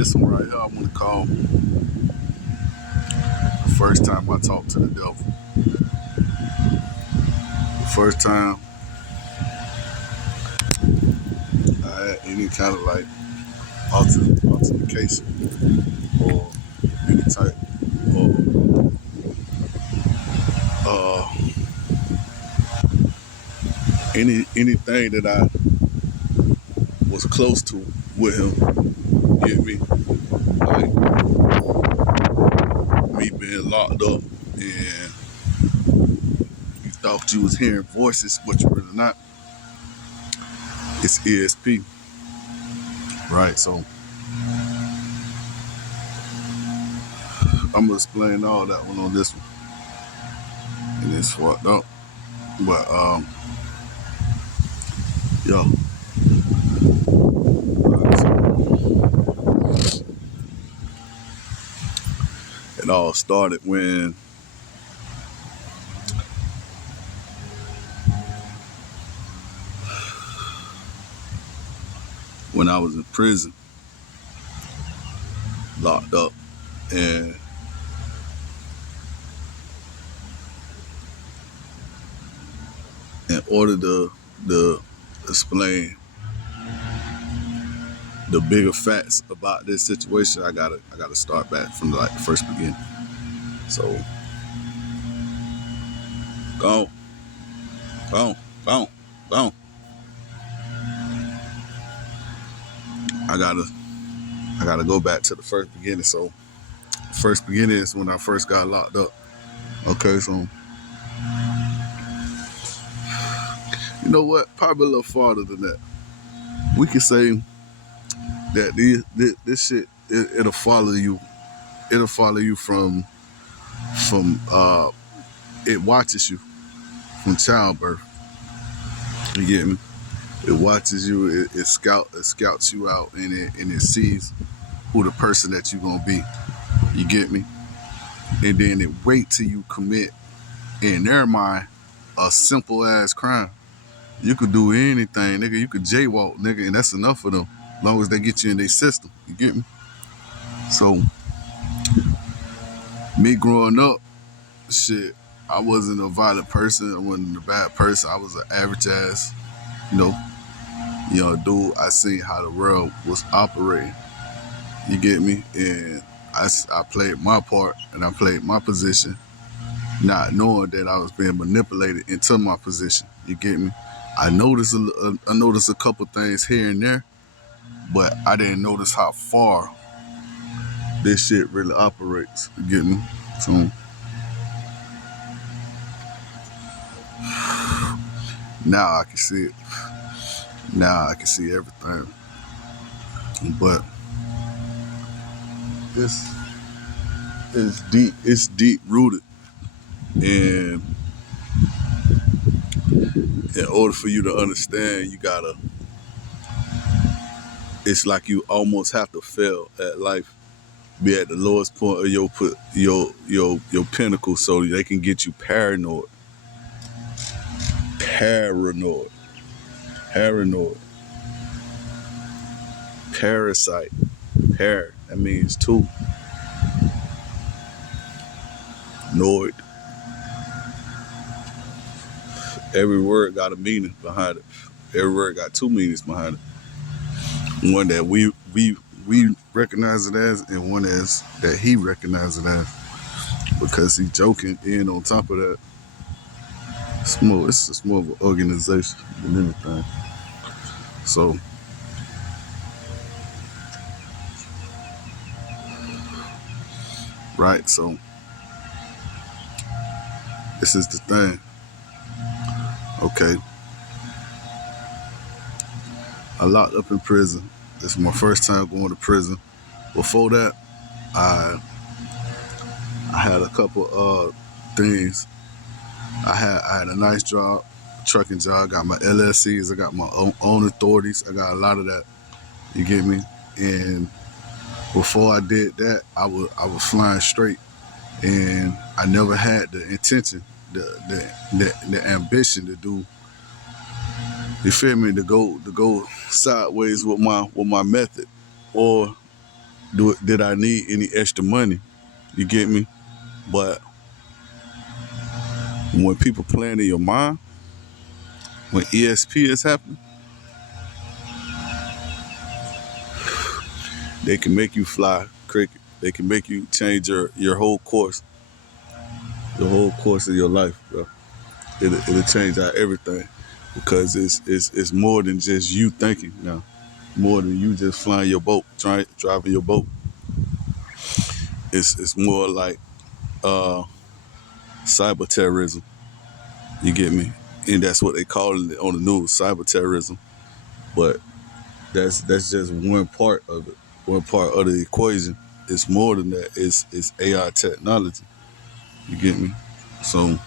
This one right here, I want to call the first time I talked to the devil. The first time I had any kind of like altercation or any type of anything that I was close to with him. Get me? Like me being locked up and you thought you was hearing voices, but you're really not. It's ESP, right? So I'm gonna explain all that one on this one, and it's fucked up. But yo, it all started when I was in prison, locked up, and in order to explain the bigger facts about this situation, I gotta start back from like the first beginning. So go on, go on, go on, go on. I gotta go back to the first beginning. So first beginning is when I first got locked up. Okay, so you know what? Probably a little farther than that. We could say that this shit it'll follow you. It'll follow you from it watches you from childbirth. You get me? It watches you. It scouts you out, and it sees who the person that you gonna be. You get me? And then it wait till you commit in their mind a simple ass crime. You could do anything, nigga. You could jaywalk, nigga, and that's enough for them. As long as they get you in their system. You get me? So me growing up, shit, I wasn't a violent person. I wasn't a bad person. I was an average ass, you know, dude. I seen how the world was operating. You get me? And I played my part and I played my position, not knowing that I was being manipulated into my position. You get me? I noticed a couple things here and there, but I didn't notice how far this shit really operates. You get me? So now I can see it. Now I can see everything. But this is deep. It's deep rooted. And in order for you to understand, you gotta. It's like you almost have to fail at life, be at the lowest point of your pinnacle, so they can get you paranoid, paranoid, parasite, that means two, noid. Every word got a meaning behind it. Every word got two meanings behind it. One that we recognize it as, and one is that he recognizes it as, because he's joking. And on top of that, it's more of an organization than anything. So right, so this is the thing. Okay, I locked up in prison. This is my first time going to prison. Before that, I had a couple things. I had a nice job, trucking job. I got my LLCs. I got my own authorities. I got a lot of that. You get me? And before I did that, I was flying straight, and I never had the intention, the ambition to do. You feel me? To go sideways with my method, or Did I need any extra money? You get me? But when people playing in your mind, when ESP is happening, they can make you fly cricket. They can make you change your whole course, the whole course of your life, bro. It'll change out everything because it's more than just you thinking now, more than you just flying your boat, driving your boat. It's more like cyber terrorism. You get me? And that's what they call it on the news, cyber terrorism. But that's just one part of it, one part of the equation. It's more than that. It's AI technology. You get me? So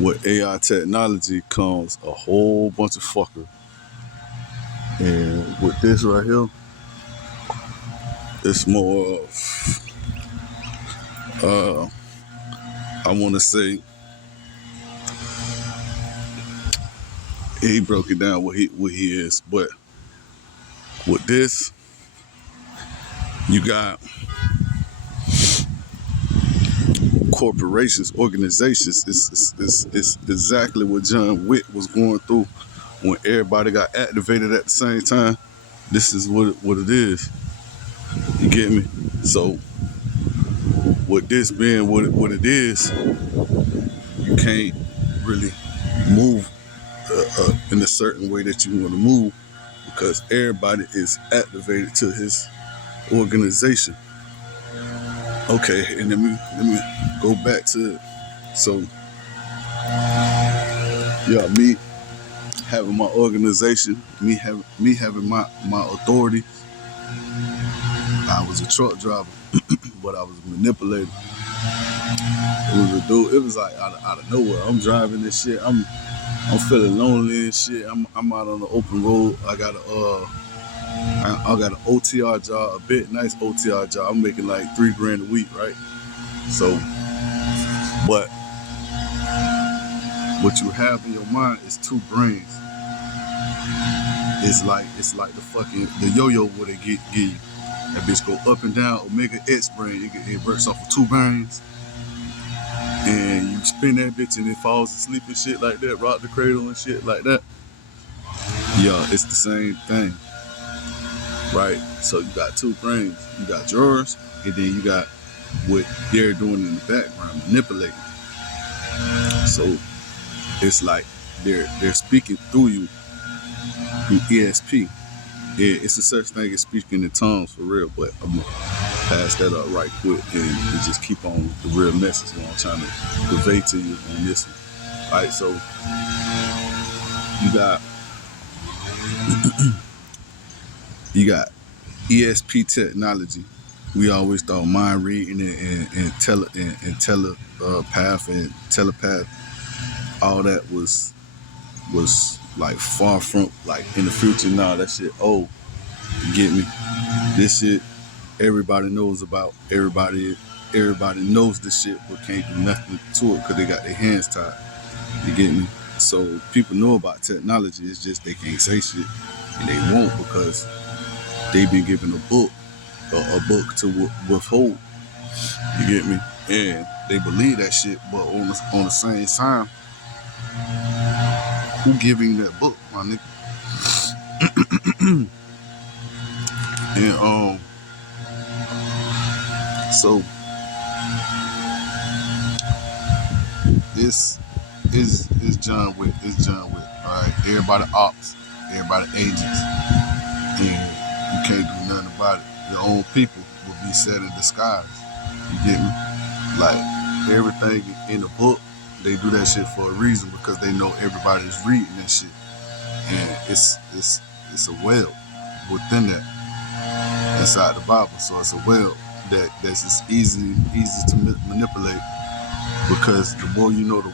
with AI technology comes a whole bunch of fucker. And with this right here, it's more of I want to say he broke it down what he is, but with this, you got corporations, organizations. It's exactly what John Wick was going through when everybody got activated at the same time. This is what it is. You get me? So with this being what it is, you can't really move in a certain way that you want to move because everybody is activated to his organization. Okay, and let me go back to it. So yeah, me having my organization, me having my authority. I was a truck driver, but I was manipulated. It was a dude. It was like out of nowhere. I'm driving this shit. I'm feeling lonely and shit. I'm out on the open road. I got an OTR job, a bit nice OTR job. I'm making like $3,000 a week, right? So, but what you have in your mind is two brains. It's like the yo-yo what they give you. That bitch go up and down. Omega X brain, it works off of two brains, and you spin that bitch and it falls asleep and shit like that, rock the cradle and shit like that. Yeah, it's the same thing, right? So you got two brains. You got yours, and then you got what they're doing in the background, manipulating. So it's like they're speaking through you through ESP. Yeah, it's a such thing as speaking in tongues for real, but I'm gonna pass that up right quick and just keep on the real message what I'm trying to convey to you on this one. All right, so you got ESP technology. We always thought mind reading and telepath and telepath, all that was like far from like in the future. Nah, that shit old. You get me? This shit everybody knows about. Everybody knows this shit, but can't do nothing to it because they got their hands tied. You get me? So people know about technology. It's just they can't say shit, and they won't because they've been given a book to withhold. You get me? And they believe that shit, but on the same time, who giving that book, my nigga? And so this is John Wick. It's John Wick. All right, everybody ops, everybody agents, and you can't do nothing about it. Your own people will be set in disguise. You get me? Like everything in the book, they do that shit for a reason because they know everybody's reading that shit, and it's a well within that inside the Bible. So it's a well that's just easy to manipulate because the more you know, the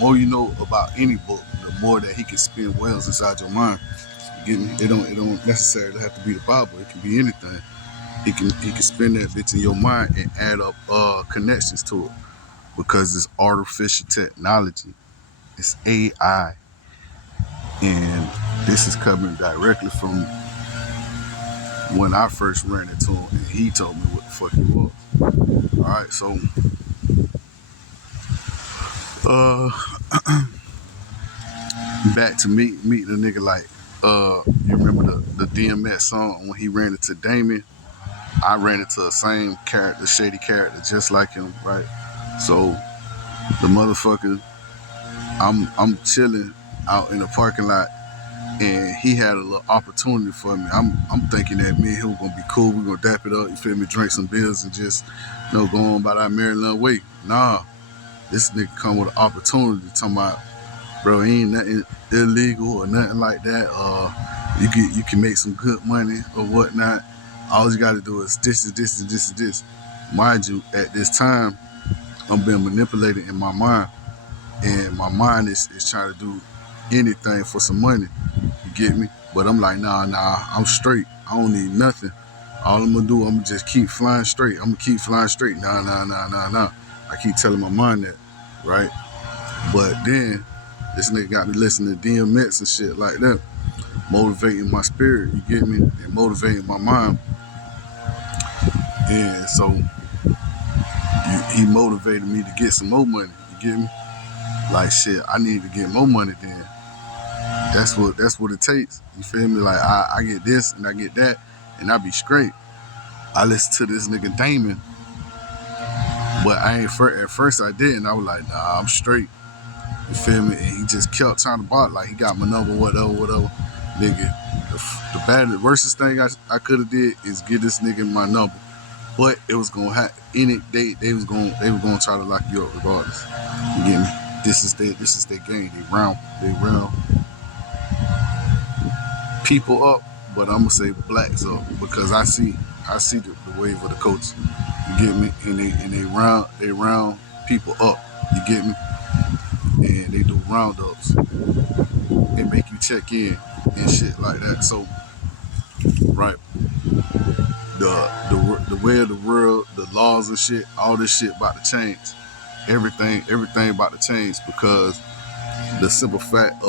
more you know about any book, the more that he can spin wells inside your mind. You get me? It don't necessarily have to be the Bible. It can be anything. He can spin that bitch in your mind and add up connections to it because it's artificial technology. It's AI, and this is coming directly from when I first ran into him, and he told me what the fuck he was. All right, so uh, back to meeting a nigga like you remember the DMX song when he ran into Damien? I ran into the same character, shady character, just like him, right? So the motherfucker, I'm chilling out in the parking lot, and he had a little opportunity for me. I'm thinking that me and him were gonna be cool. We're gonna dap it up, you feel me? Drink some beers and just go on about our Maryland way. Nah, this nigga come with an opportunity, talking about, bro, ain't nothing illegal or nothing like that. You can make some good money or whatnot. All you got to do is this. Mind you, at this time, I'm being manipulated in my mind, and my mind is trying to do anything for some money. You get me? But I'm like, nah, I'm straight. I don't need nothing. All I'm gonna do, I'm gonna just keep flying straight. I'm gonna keep flying straight. Nah. I keep telling my mind that, right? But then this nigga got me listening to DMX and shit like that, motivating my spirit, you get me, and motivating my mind. And so he motivated me to get some more money, you get me? Like, shit, I need to get more money then. That's what it takes, you feel me? Like, I get this and I get that, and I be straight. I listen to this nigga Damon, but at first I didn't. I was like, nah, I'm straight. You feel me? And he just kept trying to bot, like he got my number, whatever. Nigga, the worstest thing I could have did is give this nigga my number. But it was gonna happen. They were gonna try to lock you up regardless. You get me? This is their game. They round people up, but I'm gonna say blacks up because I see the wave of the coach. You get me? And they round people up. You get me? And they do roundups and make you check in and shit like that. So, right, the way of the world, the laws and shit, all this shit about to change. Everything about to change because the simple fact